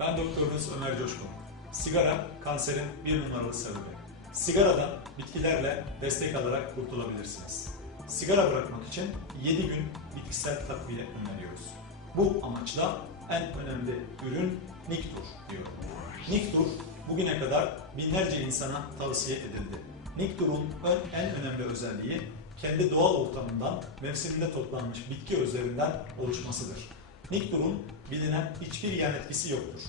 Ben doktorunuz Ömer Coşkun. Sigara kanserin bir numaralı sebebi. Sigaradan bitkilerle destek alarak kurtulabilirsiniz. Sigara bırakmak için 7 gün bitkisel takviye öneriyoruz. Bu amaçla en önemli ürün Niktur diyorum. Niktur bugüne kadar binlerce insana tavsiye edildi. Niktur'un en önemli özelliği kendi doğal ortamından mevsiminde toplanmış bitki özlerinden oluşmasıdır. Niktur'un bilinen hiçbir yan etkisi yoktur.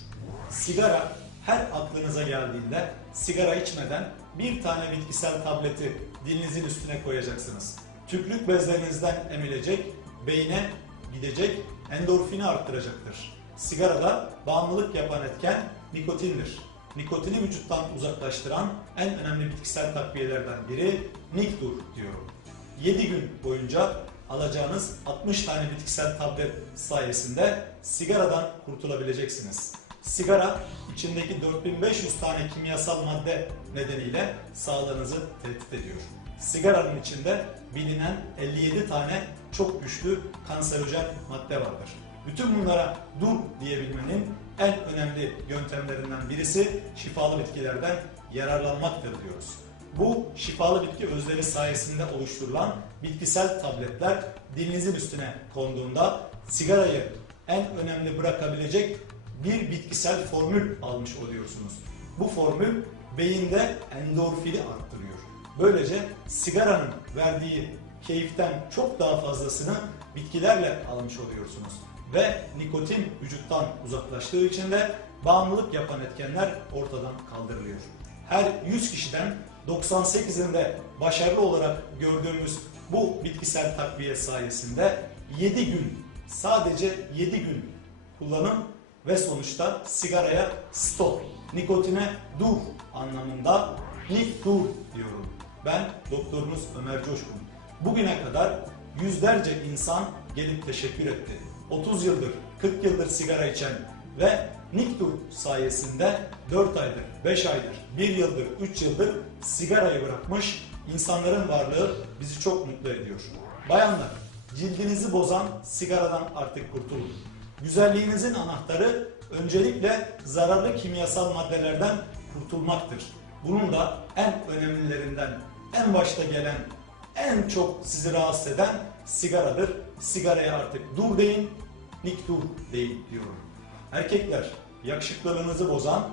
Sigara her aklınıza geldiğinde sigara içmeden bir tane bitkisel tableti dilinizin üstüne koyacaksınız. Tükrük bezlerinizden emilecek, beyne gidecek, endorfini arttıracaktır. Sigarada bağımlılık yapan etken nikotindir. Nikotini vücuttan uzaklaştıran en önemli bitkisel takviyelerden biri Niktur diyorum. 7 gün boyunca alacağınız 60 tane bitkisel tablet sayesinde sigaradan kurtulabileceksiniz. Sigara içindeki 4500 tane kimyasal madde nedeniyle sağlığınızı tehdit ediyor. Sigaranın içinde bilinen 57 tane çok güçlü kanserojen madde vardır. Bütün bunlara dur diyebilmenin en önemli yöntemlerinden birisi şifalı bitkilerden yararlanmaktır diyoruz. Bu şifalı bitki özleri sayesinde oluşturulan bitkisel tabletler dilinizin üstüne konduğunda sigarayı en önemli bırakabilecek bir bitkisel formül almış oluyorsunuz. Bu formül beyinde endorfini arttırıyor. Böylece sigaranın verdiği keyiften çok daha fazlasını bitkilerle almış oluyorsunuz. Ve nikotin vücuttan uzaklaştığı için de bağımlılık yapan etkenler ortadan kaldırılıyor. Her 100 kişiden 98'inde başarılı olarak gördüğümüz bu bitkisel takviye sayesinde 7 gün, sadece 7 gün kullanım ve sonuçta sigaraya stop, nikotine dur anlamında nik dur diyorum. Ben doktorunuz Ömer Coşkun. Bugüne kadar yüzlerce insan gelip teşekkür etti. 30 yıldır, 40 yıldır sigara içen ve Niktur sayesinde 4 aydır, 5 aydır, 1 yıldır, 3 yıldır sigarayı bırakmış insanların varlığı bizi çok mutlu ediyor. Bayanlar, cildinizi bozan sigaradan artık kurtulun. Güzelliğinizin anahtarı öncelikle zararlı kimyasal maddelerden kurtulmaktır. Bunun da en önemlilerinden, en başta gelen, en çok sizi rahatsız eden sigaradır. Sigaraya artık dur deyin, niktur deyin diyorum. Erkekler, yakışıklılığınızı bozan,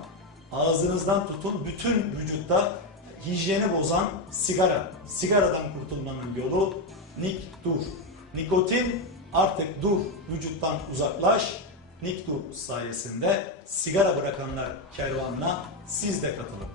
ağzınızdan tutun bütün vücutta hijyeni bozan sigara. Sigaradan kurtulmanın yolu niktur. Nikotin artık dur, vücuttan uzaklaş. Niktur sayesinde sigara bırakanlar kervanına siz de katılın.